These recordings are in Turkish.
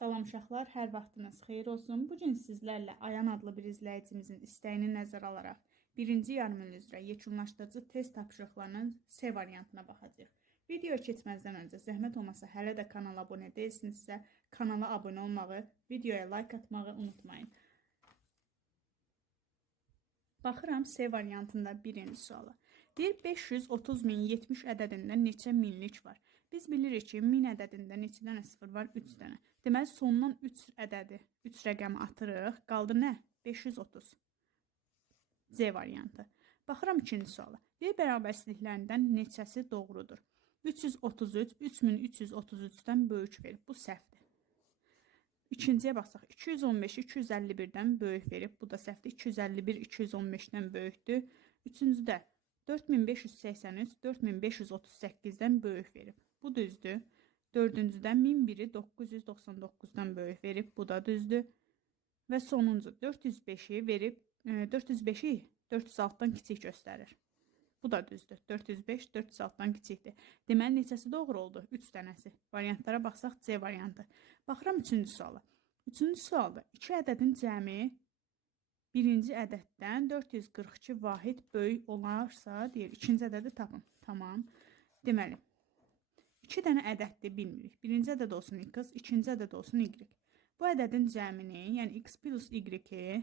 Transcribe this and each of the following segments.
Salam uşaqlar, hər vaxtınız xeyir olsun. Bu gün sizlərlə Ayan adlı bir izləyicimizin istəyini nəzərə alaraq birinci yarım il üzrə yekunlaşdırıcı test tapşırıqlarının C variantına baxacağıq. Videoya keçməzdən öncə zəhmət olmasa hələ də kanala abunə deyilsinizsə, kanala abunə olmağı, videoya like atmağı unutmayın. Baxıram C variantında birinci suala. Deyir 530 min 70 ədədində neçə minlik var? Biz bilirik ki, 1000 ədədində neçə dənə sıfır var? 3 dənə. Deməli sondan 3 ədədi, 3 rəqəmi atırıq. Qaldı nə? 530. C variantı. Baxıram ikinci suala. Deyir bərabərsizliklərindən neçəsi doğrudur? 333 3333-dən böyük verib. Bu səhvdir. İkinciyə baxsaq 215 251-dən böyük verib. Bu da səhvdir. 251 215-dən böyükdür. Üçüncüdə 4583 4538-dən böyük verib. Bu düzdür. Dördüncüdən 1001-i 999-dan böyük verib. Bu da düzdür. Və sonuncu 405-i verib, e, 405-i 406-dan kiçik göstərir. Bu da düzdür. 405 406-dan kiçikdir. Deməli neçəsi doğru oldu? 3 dənəsi. Variantlara baxsaq C variantı. Baxıram 3-cü suala. 3-cü sualda 2 ədədin cəmi birinci ədəddən 442 vahid böyük olarsa, deyir, ikinci ədədi tapın. Tamam. Deməli, 2 dənə ədəddir bilmirik. Birinci ədəd olsun x, ikinci ədəd olsun y. Bu ədədin cəmini, yəni x plus y-i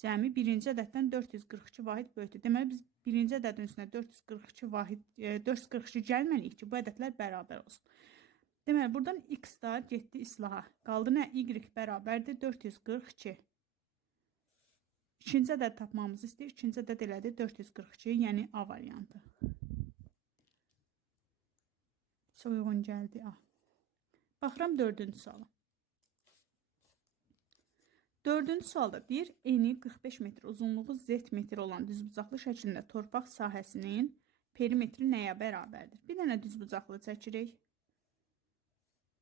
Cəmi birinci ədəddən 442 vahid böyükdür. Deməli biz birinci ədədin üstünə 442 vahid e, 442 gəlməliyik ki, bu ədədlər bərabər olsun. Deməli buradan x da getdi islaha. Qaldı nə? y bərabərdir 442. İkinci ədəd tapmamızı istəyir. İkinci ədəd elədi 442, yəni A variantı. Uyğun gəldi A. Baxıram dördüncü suala. Dördüncü sualda deyir, eni 45 metr, uzunluğu z metr olan düzbucaqlı şəklində torpaq sahəsinin perimetri nəyə bərabərdir? Bir dənə düzbucaqlı çəkirik.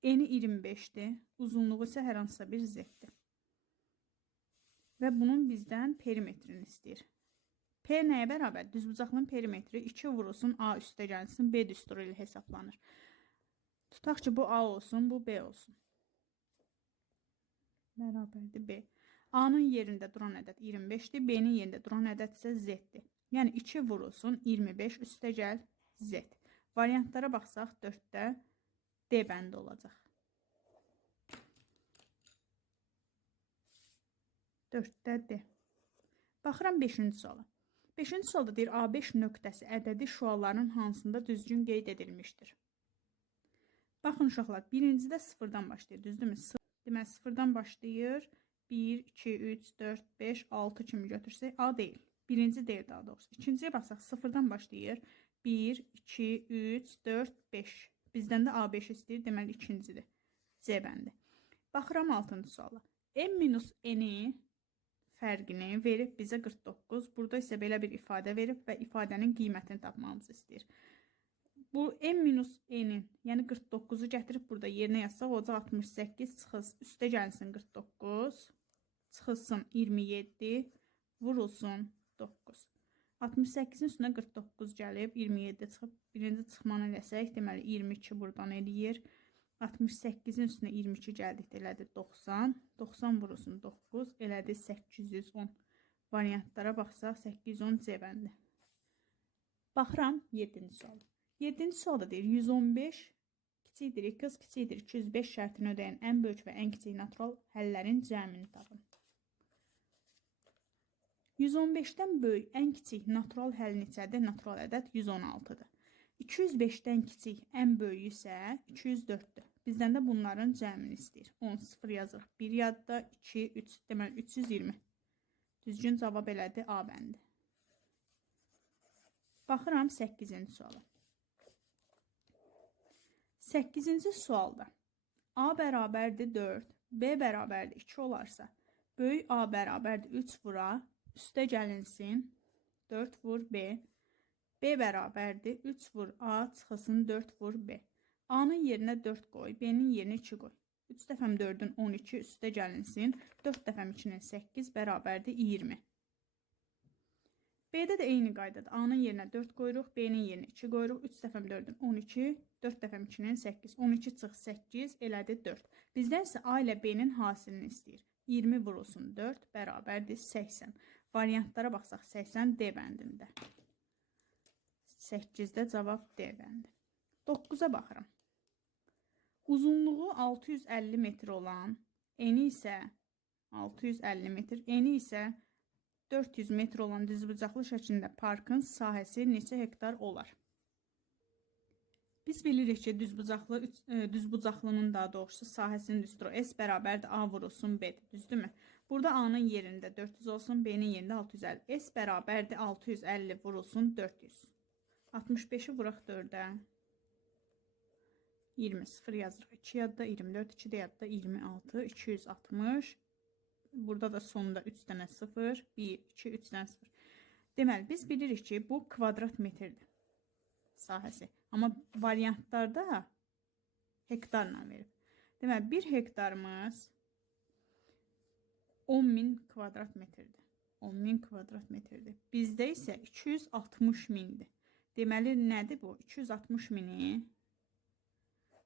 Eni 25-dir, uzunluğu isə hər hansısa bir z-dir. Və bunun bizdən perimetrini istəyir. P nəyə bərabər? Düzbucaqlının perimetri 2 vurulsun A üstə gəlsin, B düsturu ilə hesablanır. Tutaq ki, bu A olsun, bu B olsun. Bərabərdir B. A-nın yerində duran ədəd 25-dir, B-nin yerində duran ədəd isə Z-dir. Yəni 2 vurulsun 25 üstə gəl Z. Variantlara baxsaq 4-də D bəndi olacaq. 4-də D. Baxıram 5-ci suala. 5-ci sualda deyir A5 nöqtəsi ədədi şüaların hansında düzgün qeyd edilmişdir? Baxın uşaqlar, birincidə sıfırdan başlayır, düzdürmü? Deməli sıfırdan başlayır. 1, 2, 3, 4, 5, 6 kimi götürsək A deyil. Birinci deyil daha doğrusu. İkinciyə baxsaq sıfırdan başlayır. 1, 2, 3, 4, 5. Bizdən də A5 istəyir. Deməli ikincidir. C bəndi. Baxıram 6-cı suala. M-N-i fərqini verib bizə 49. Burada isə belə bir ifadə verib və ifadənin qiymətini tapmamızı istəyir. Bu m-n'in, yəni 49-u gətirib burada yerinə yazsaq olacaq 68 çıxız. Üstə gəlsin 49. Çıxılsın 27. Vurulsun 9. 68-in üstünə 49 gəlib 27 çıxıb. Birinci çıxmanı eləsək, deməli 22 buradan eləyir. 68-in üstünə 22 gəldik elədi 90. 90 vurulsun 9 elədi 810. Variantlara baxsaq 810 C bəndi. Baxıram 7-ci sual. 7-ci sualda deyir 115 kiçikdir x kiçikdir 205 şərtini ödəyən ən böyük və ən kiçik natural həllərin cəmini tapın. 115-dən böyük ən kiçik natural həll neçədir? Natural ədəd 116-dır. 205-dən kiçik ən böyüyü isə 204-dür. Bizdən də bunların cəmini istəyir. 10 0 yazırıq. 1 yadda 2 3 deməli 320. Düzgün cavab elədi A bəndi. Baxıram 8-ci suala. 8-ci sualda A bərabərdir 4, B bərabərdir 2 olarsa, böyük A bərabərdir 3 vura, üstə gəlinsin 4 vur B, B bərabərdir 3 vur A, çıxılsın 4 vur B. A-nın yerinə 4 qoy, B-nin yerinə 2 qoy. 3 dəfəm 4-ün 12 üstə gəlinsin, 4 dəfəm 2-nin 8 bərabərdir 20. B-də də eyni qaydadır. A-nın yerinə 4 qoyuruq, B-nin yerinə 2 qoyuruq. 3 dəfəm 4-ün 12, 4 dəfəm 2-nin 8. 12 çıx 8 elədi 4. Bizdən isə A ilə B-nin hasilini istəyir. 20 vurulsun 4 bərabərdir 80. Variantlara baxsaq 80 D bəndində. 8-də cavab D bəndi. 9-a baxıram. Uzunluğu 650 metr olan, eni isə 650 metr, eni isə 400 metr olan düzbucaqlı şəklində parkın sahəsi neçə hektar olar? Biz bilirik ki, düzbucaqlı e, düzbucaqlının daha doğrusu sahəsinin düsturu S bərabərdir A vurulsun B-dir, düzdürmü? Burada A-nın yerində 400 olsun, B-nin yerində 650. S bərabərdir 650 vurulsun 400. 65-i vuraq 4-ə. 20 0 yazırıq. 2 yadda 24, 2 də yadda 26, 260. Burada da sonda 3 dənə 0, 1, 2, 3 dənə 0. Deməli, biz bilirik ki, bu kvadrat metrdir sahəsi. Amma variantlarda hektarla verib. Deməli, 1 hektarımız 10.000 kvadrat metrdir. 10.000 kvadrat metrdir. Bizdə isə 260 mindir. Deməli, bu? 260 mini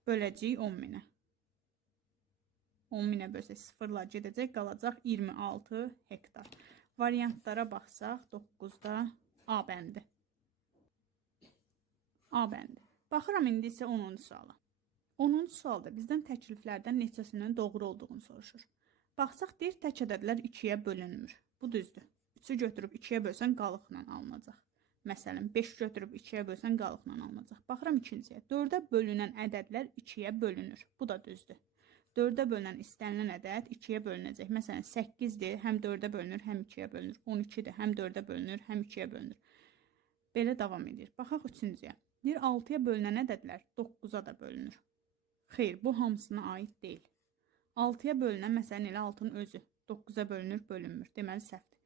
böləcəyik 10. 10 minə bölsək sıfırla gedəcək, qalacaq 26 hektar. Variantlara baxsaq 9-da A bəndi. A bəndi. Baxıram indi isə 10-cu suala. 10-cu sualda bizdən təkliflərdən neçəsinin doğru olduğunu soruşur. Baxsaq deyir tək ədədlər 2-yə bölünmür. Bu düzdür. 3-ü götürüb 2-yə bölsən qalıqla alınacaq. Məsələn, 5 götürüb 2-yə bölsən qalıqla alınacaq. Baxıram ikinciyə. 4-ə bölünən ədədlər 2-yə bölünür. Bu da düzdür. 4-ə bölünən istənilən ədəd 2-yə bölünəcək. Məsələn, 8-dir, həm 4-ə bölünür, həm 2-yə bölünür. 12-dir, həm 4-ə bölünür, həm 2-yə bölünür. Belə davam edir. Baxaq üçüncüyə. Deyir 6-ya bölünən ədədlər 9-a da bölünür. Xeyr, bu hamısına aid deyil. 6-ya bölünən məsələn elə 6-nın özü 9-a bölünür, bölünmür. Deməli səhvdir.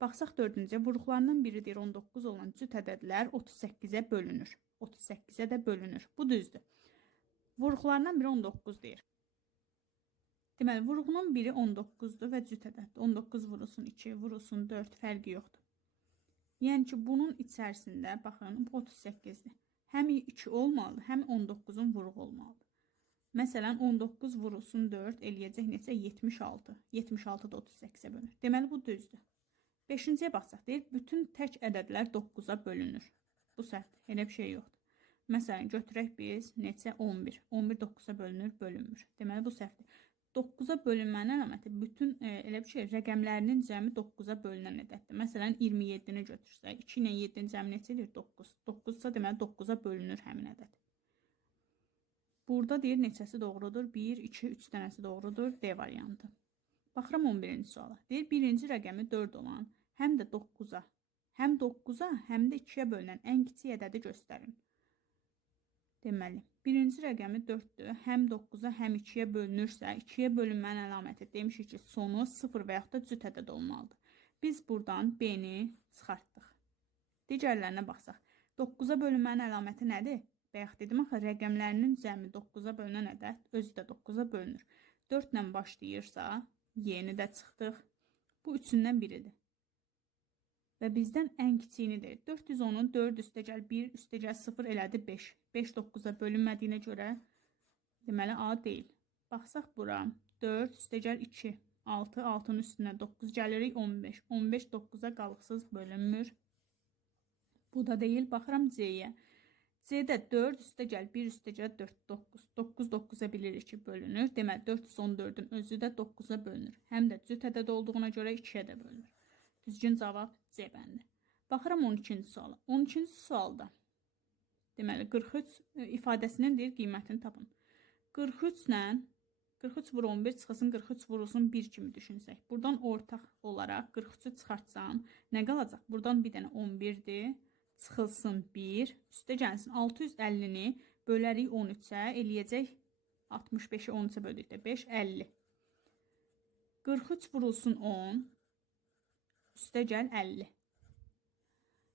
Baxsaq 4-cüyə vuruqlarından biri deyir 19 olan cüt ədədlər 38-ə bölünür. 38-ə də bölünür. Bu düzdür. Vuruqlarından biri 19 deyir. Deməli, vurğunun biri 19-dur və cüt ədəddir. 19 vurulsun 2, vurulsun 4 fərqi yoxdur. Yəni ki, bunun içərisində baxın, bu 38-dir. Həm 2 olmalıdır, həm 19-un vuruğu olmalıdır. Məsələn, 19 vurulsun 4 eləyəcək neçə? 76. 76 da 38-ə bölünür. Deməli, bu düzdür. 5-ciyə baxsaq, deyir, bütün tək ədədlər 9-a bölünür. Bu səhvdir, elə bir şey yoxdur. Məsələn, götürək biz neçə? 11. 11 9-a bölünür, bölünmür. Deməli, bu səhvdir. 9-a bölünmənin əlaməti bütün e, elə bir şey rəqəmlərinin cəmi 9-a bölünən ədəddir. Məsələn 27-ni götürsək, 2 ilə 7-nin cəmi neçə edir? 9. 9-sa deməli 9-a bölünür həmin ədəd. Burada deyir neçəsi doğrudur? 1, 2, 3 dənəsi doğrudur. D variantı. Baxıram 11-ci suala. Deyir birinci rəqəmi 4 olan, həm də 9-a, həm 9-a, həm də 2-yə bölünən ən kiçik ədədi göstərin. Deməli, birinci rəqəmi 4-dür. Həm 9-a, həm 2-yə bölünürsə, 2-yə bölünmənin əlaməti demişik ki, sonu 0 və yaxud da cüt ədəd olmalıdır. Biz buradan B-ni çıxartdıq. Digərlərinə baxsaq. 9-a bölünmənin əlaməti nədir? Bayaq dedim axı rəqəmlərinin cəmi 9-a bölünən ədəd özü də 9-a bölünür. 4 ilə başlayırsa, yeni də çıxdıq. Bu üçündən biridir. Və bizdən ən kiçiyini deyir. 410-un 4 üstəgəl 1 üstəgəl 0 elədi 5. 5 9-a bölünmədiyinə görə deməli A deyil. Baxsaq bura 4 üstəgəl 2 6 6-nın üstünə 9 gəlirik 15. 15 9-a qalıqsız bölünmür. Bu da deyil. Baxıram C-yə. C-də 4 üstəgəl 1 üstəgəl 4 9. 9 9-a bilirik ki, bölünür. Deməli 414-ün özü də 9-a bölünür. Həm də cüt ədəd olduğuna görə 2-yə də bölünür. Düzgün cavab C bəndi. Baxıram 12-ci suala. 12-ci sualda deməli 43 e, ifadəsinin deyir qiymətini tapın. 43 ilə 43 vur 11 çıxılsın 43 vurulsun 1 kimi düşünsək. Buradan ortaq olaraq 43-ü çıxartsam nə qalacaq? Buradan bir dənə 11-dir. Çıxılsın 1, üstə gəlsin 650-ni bölərik 13-ə, eləyəcək 65-i 13-ə böldükdə 5 50. 43 vurulsun 10, üstə gəl 50.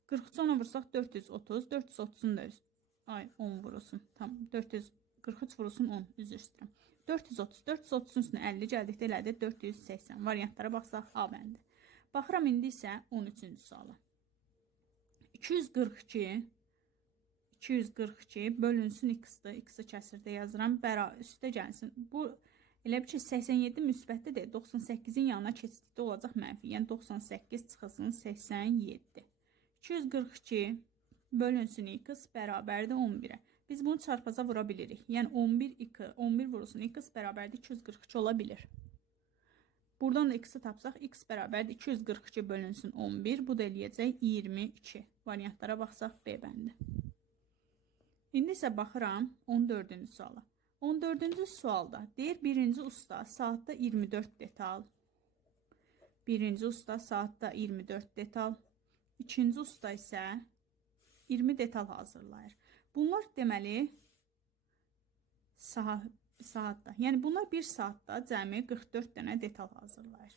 43 ona vursaq 430, 430-un da üst- ay 10 vurulsun. Tamam, 443 vurulsun 10, üzr istəyirəm. 430, 430-un üstünə 50 gəldikdə elədi 480. Variantlara baxsaq A bəndi. Baxıram indi isə 13-cü suala. 242 242 bölünsün x-dır. X-i kəsirdə yazıram. Bəra üstə gəlsin. Bu elə bir ki 87 müsbətdə deyil. 98-in yanına keçdikdə olacaq mənfi. Yəni 98 çıxılsın 87. 242 bölünsün x bərabərdir 11-ə. Biz bunu çarpaza vura bilirik. Yəni 11 2 11 vurulsun x bərabərdir 242 ola bilir. Buradan da x-i tapsaq x bərabərdir 242 bölünsün 11. Bu da eləyəcək 22. Variantlara baxsaq B bəndi. İndi isə baxıram 14-cü suala. 14-cü sualda deyir birinci usta saatda 24 detal. Birinci usta saatda 24 detal. İkinci usta isə 20 detal hazırlayır. Bunlar deməli saat, saatda. Yəni bunlar 1 saatda cəmi 44 dənə detal hazırlayır.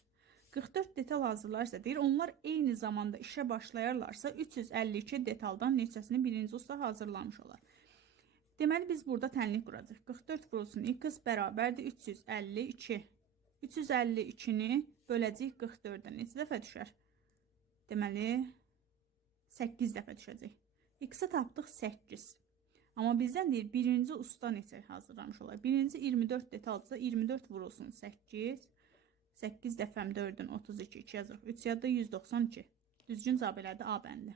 44 detal hazırlarsa deyir, onlar eyni zamanda işə başlayarlarsa 352 detaldan neçəsini birinci usta hazırlamış olar. Deməli biz burada tənlik quracağıq. 44 vurulsun x bərabərdir 352. 352-ni böləcəyik 44-dən. Neçə dəfə düşər? Deməli 8 dəfə düşəcək. X-i tapdıq 8. Amma bizdən deyir birinci usta neçə hazırlamış olar? Birinci 24 detalcısa 24 vurulsun 8. 8 dəfəm 4-ün 32 2 yazırıq. 3 yadda 192. Düzgün cavab elədi A bəndi.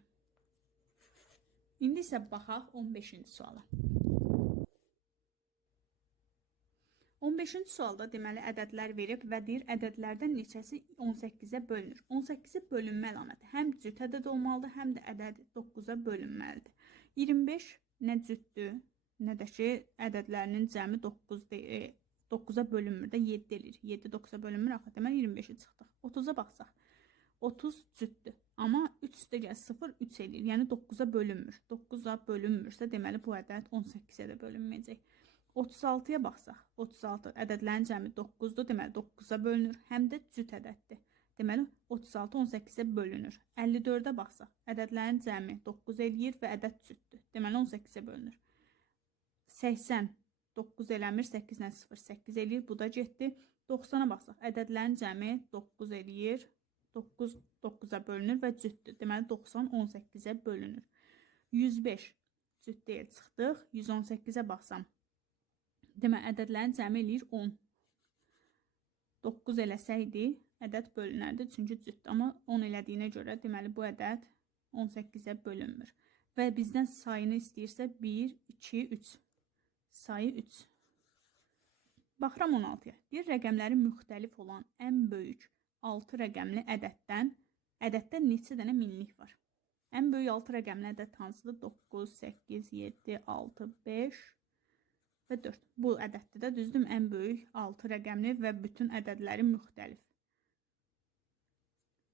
İndi isə baxaq 15-ci suala. 15-ci sualda deməli ədədlər verib və deyir ədədlərdən neçəsi 18-ə bölünür. 18-i bölünmə əlaməti həm cüt ədəd olmalıdır, həm də ədəd 9-a bölünməlidir. 25 nə cütdür, nə də ki ədədlərinin cəmi 9 deyil. 9-a bölünmür də 7 eləyir. 7 9-a bölünmür axı. Deməli 25-i çıxdıq. 30-a baxsaq. 30 cütdür. Amma 3 üstə gəl 0 3 eləyir. Yəni 9-a bölünmür. 9-a bölünmürsə deməli bu ədəd 18-ə də bölünməyəcək. 36-ya baxsaq, 36 ədədlərin cəmi 9-dur, deməli 9-a bölünür, həm də cüt ədəddir. Deməli 36 18-ə bölünür. 54-ə baxsaq, ədədlərin cəmi 9 eləyir və ədəd cütdür. Deməli 18-ə bölünür. 80 9 eləmir, 8 ilə 0 8 eləyir, bu da getdi. 90-a baxsaq, ədədlərin cəmi 9 eləyir, 9 9-a bölünür və cütdür. Deməli 90 18-ə bölünür. 105 cüt deyil, çıxdıq. 118-ə baxsam, Demə ədədlərin cəmi eləyir 10. 9 eləsəydi, ədəd bölünərdi, çünki cütdür. Amma 10 elədiyinə görə deməli bu ədəd 18-ə bölünmür. Və bizdən sayını istəyirsə 1, 2, 3. Sayı 3. Baxıram 16-ya. Deyir rəqəmləri müxtəlif olan ən böyük 6 rəqəmli ədəddən ədəddə neçə dənə minlik var? Ən böyük 6 rəqəmli ədəd hansıdır? 9, 8, 7, 6, 5, və 4. Bu ədəddir də düzdür ən böyük 6 rəqəmli və bütün ədədləri müxtəlif.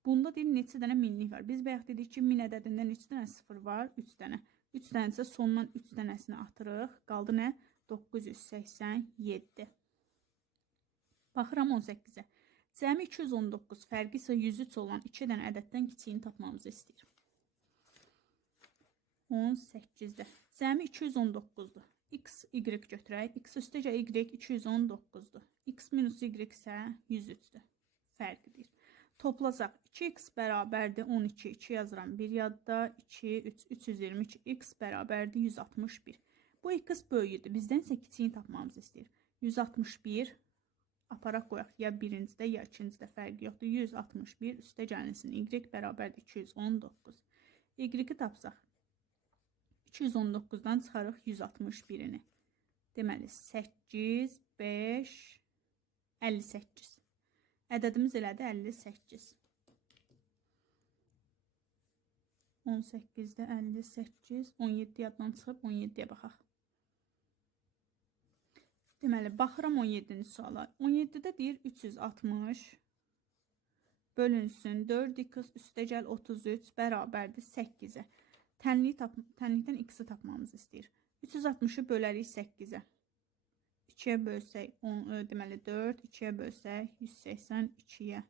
Bunda deyir neçə dənə minlik var. Biz bayaq dedik ki, min ədədində neçə dənə 0 var? 3 dənə. 3 dənə isə sondan 3 dənəsini atırıq. Qaldı nə? 987. Baxıram 18-ə. Cəmi 219, fərqi isə 103 olan 2 dənə ədəddən kiçiyini tapmamızı istəyir. 18-də. Cəmi 219-dur x, y götürək. x üstəcə y 219-dur. x minus y isə 103-dür. Fərqidir. Toplasaq 2x bərabərdir 12. 2 yazıram. 1 yadda 2, 3, 323. x bərabərdir 161. Bu x böyüdür. Bizdən isə kiçiyini tapmamızı istəyir. 161 aparaq qoyaq. Ya birincidə, ya ikincidə fərqi yoxdur. 161 üstə gəlinsin. y bərabərdir 219. y-i tapsaq 219-dan çıxarıq 161-ini. Deməli 8, 5, 58. Ədədimiz elədi 58. 18-də 58, 17 yaddan çıxıb 17-yə baxaq. Deməli, baxıram 17-ci suala. 17-də deyir 360 bölünsün 4x üstə gəl 33 bərabərdir 8-ə. Tənliyi tap tənlikdən x-i tapmamızı istəyir. 360-ı bölərik 8-ə. 2-yə bölsək 10, deməli 4, 2-yə bölsək 182-yə.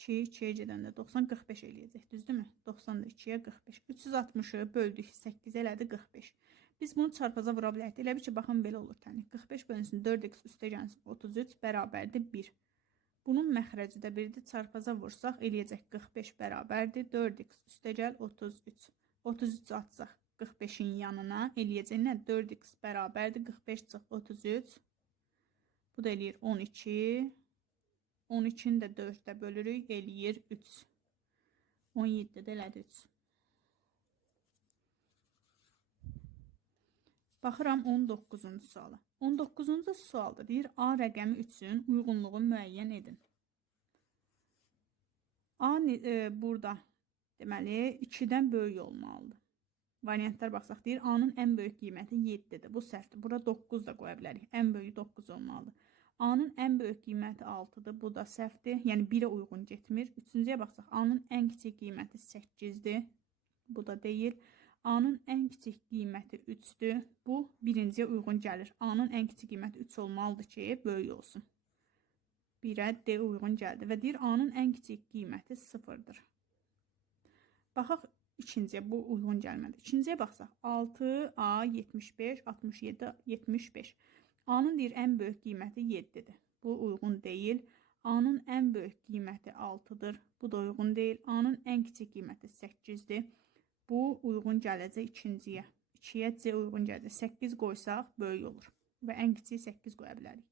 2, 2-yə gedəndə 90, 45 eləyəcək, düzdürmü? 90 da 2-yə 45. 360-ı böldük 8 elədi 45. Biz bunu çarpaza vura bilərik. Elə bir ki, baxın belə olur tənlik. 45 bölünsün 4x üstə gəlsin 33 bərabərdir 1. Bunun məxrəci də 1-dir. Çarpaza vursaq eləyəcək 45 bərabərdir 4x üstə gəl 33. 33 atsaq 45-in yanına eləyəcək nə? 4x bərabərdir 45 çıx 33. Bu da eləyir 12. 12-ni də 4-də bölürük, eləyir 3. 17 də elədi 3. Baxıram 19-cu suala. 19-cu sualda deyir A rəqəmi üçün uyğunluğu müəyyən edin. A e, burada deməli 2-dən böyük olmalıdır. Variantlar baxsaq deyir A-nın ən böyük qiyməti 7-dir. Bu səhvdir. Bura 9 da qoya bilərik. Ən böyüyü 9 olmalıdır. A-nın ən böyük qiyməti 6-dır. Bu da səhvdir. Yəni 1-ə uyğun getmir. Üçüncüyə baxsaq A-nın ən kiçik qiyməti 8-dir. Bu da deyil. A-nın ən kiçik qiyməti 3-dür. Bu birinciyə uyğun gəlir. A-nın ən kiçik qiyməti 3 olmalıdır ki, böyük olsun. 1-ə D uyğun gəldi və deyir A-nın ən kiçik qiyməti 0-dır. Baxaq ikinciyə bu uyğun gəlmədi. İkinciyə baxsaq 6 A 75 67 75. A-nın deyir ən böyük qiyməti 7-dir. Bu uyğun deyil. A-nın ən böyük qiyməti 6-dır. Bu da uyğun deyil. A-nın ən kiçik qiyməti 8-dir. Bu uyğun gələcək ikinciyə. 2-yə C uyğun gələcək. 8 qoysaq böyük olur. Və ən kiçik 8 qoya bilərik.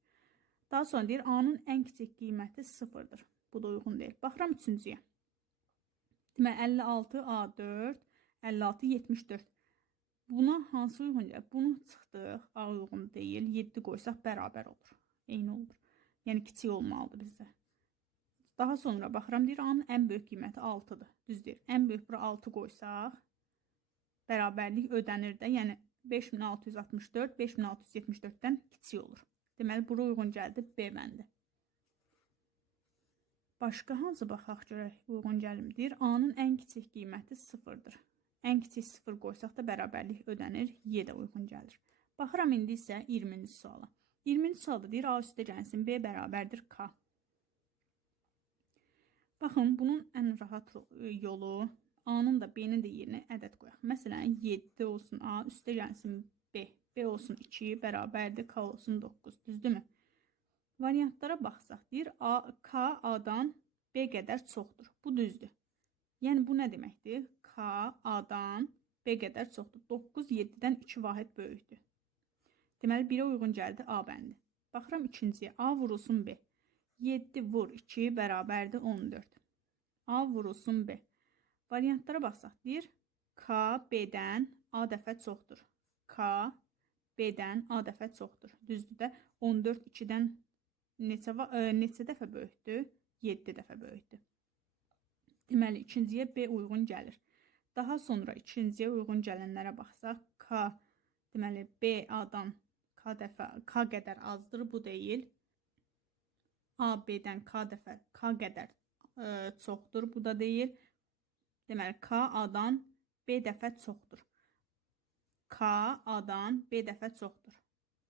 Daha sonra deyir A-nın ən kiçik qiyməti 0-dır. Bu da uyğun deyil. Baxıram üçüncüyə. Deməli 56 A4, 56 74. Buna hansı uyğun gəlir? Bunu çıxdıq. A uyğun deyil. 7 qoysaq bərabər olur. Eyni olur. Yəni kiçik olmalıdır bizdə. Daha sonra baxıram deyir A-nın ən böyük qiyməti 6-dır. Düzdür. Ən böyük bura 6 qoysaq bərabərlik ödənir də. Yəni 5664 5674-dən kiçik olur. Deməli bura uyğun gəldi B bəndi. Başqa hansı baxaq görək uyğun gəlmir. A-nın ən kiçik qiyməti 0-dır. Ən kiçik 0 qoysaq da bərabərlik ödənir. Y də uyğun gəlir. Baxıram indi isə 20-ci suala. 20-ci sualda deyir A üstə gəlsin B bərabərdir K. Baxın bunun ən rahat yolu A'nın da B'nin de yerine ədəd qoyaq. Məsələn 7 olsun A üstə gəlsin B. B olsun 2 bərabərdir K olsun 9. Düzdürmü? Variantlara baxsaq deyir A, K A'dan B qədər çoxdur. Bu düzdür. Yəni bu nə deməkdir? K A'dan B qədər çoxdur. 9 7-dən 2 vahid böyükdür. Deməli 1-ə uyğun gəldi A bəndi. Baxıram ikinciyə. A vurulsun B. 7 vur 2 bərabərdir 14. A vurulsun B. Variantlara baxsaq, deyir K B-dən A dəfə çoxdur. K B-dən A dəfə çoxdur. Düzdür də 14 2-dən neçə e, neçə dəfə böyükdür? 7 dəfə böyükdür. Deməli, ikinciyə B uyğun gəlir. Daha sonra ikinciyə uyğun gələnlərə baxsaq, K deməli B A-dan K dəfə K qədər azdır, bu deyil. A B-dən K dəfə K qədər ə, e, çoxdur, bu da deyil. Deməli K A-dan B dəfə çoxdur. K A-dan B dəfə çoxdur.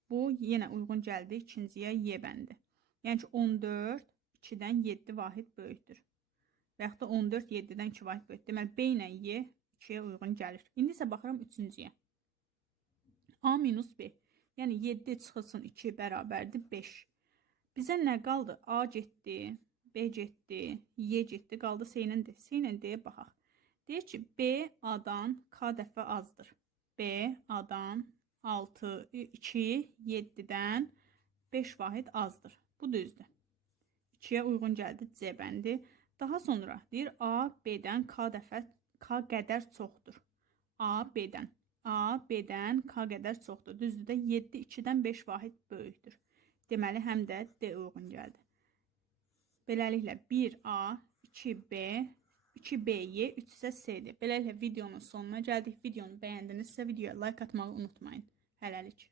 Bu yenə uyğun gəldi ikinciyə Y bəndi. Yəni ki 14 2-dən 7 vahid böyükdür. Və yaxud da 14 7-dən 2 vahid böyükdür. Deməli B ilə Y 2-yə uyğun gəlir. İndi isə baxıram üçüncüyə. A minus B. Yəni 7 çıxılsın 2 bərabərdir 5. Bizə nə qaldı? A getdi, B getdi, Y getdi, qaldı C ilə D. C ilə D-yə baxaq. Deyir ki, B A'dan K dəfə azdır. B A'dan 6, 2, 7-dən 5 vahid azdır. Bu düzdür. 2-yə uyğun gəldi C bəndi. Daha sonra deyir A B-dən K dəfə K qədər çoxdur. A B-dən A B-dən K qədər çoxdur. Düzdür də 7 2-dən 5 vahid böyükdür. Deməli həm də D uyğun gəldi. Beləliklə 1A, 2B, 2B'yi 3 ise C'dir. Beləliklə videonun sonuna gəldik. Videonu bəyəndinizsə videoya like atmağı unutmayın. Hələlik.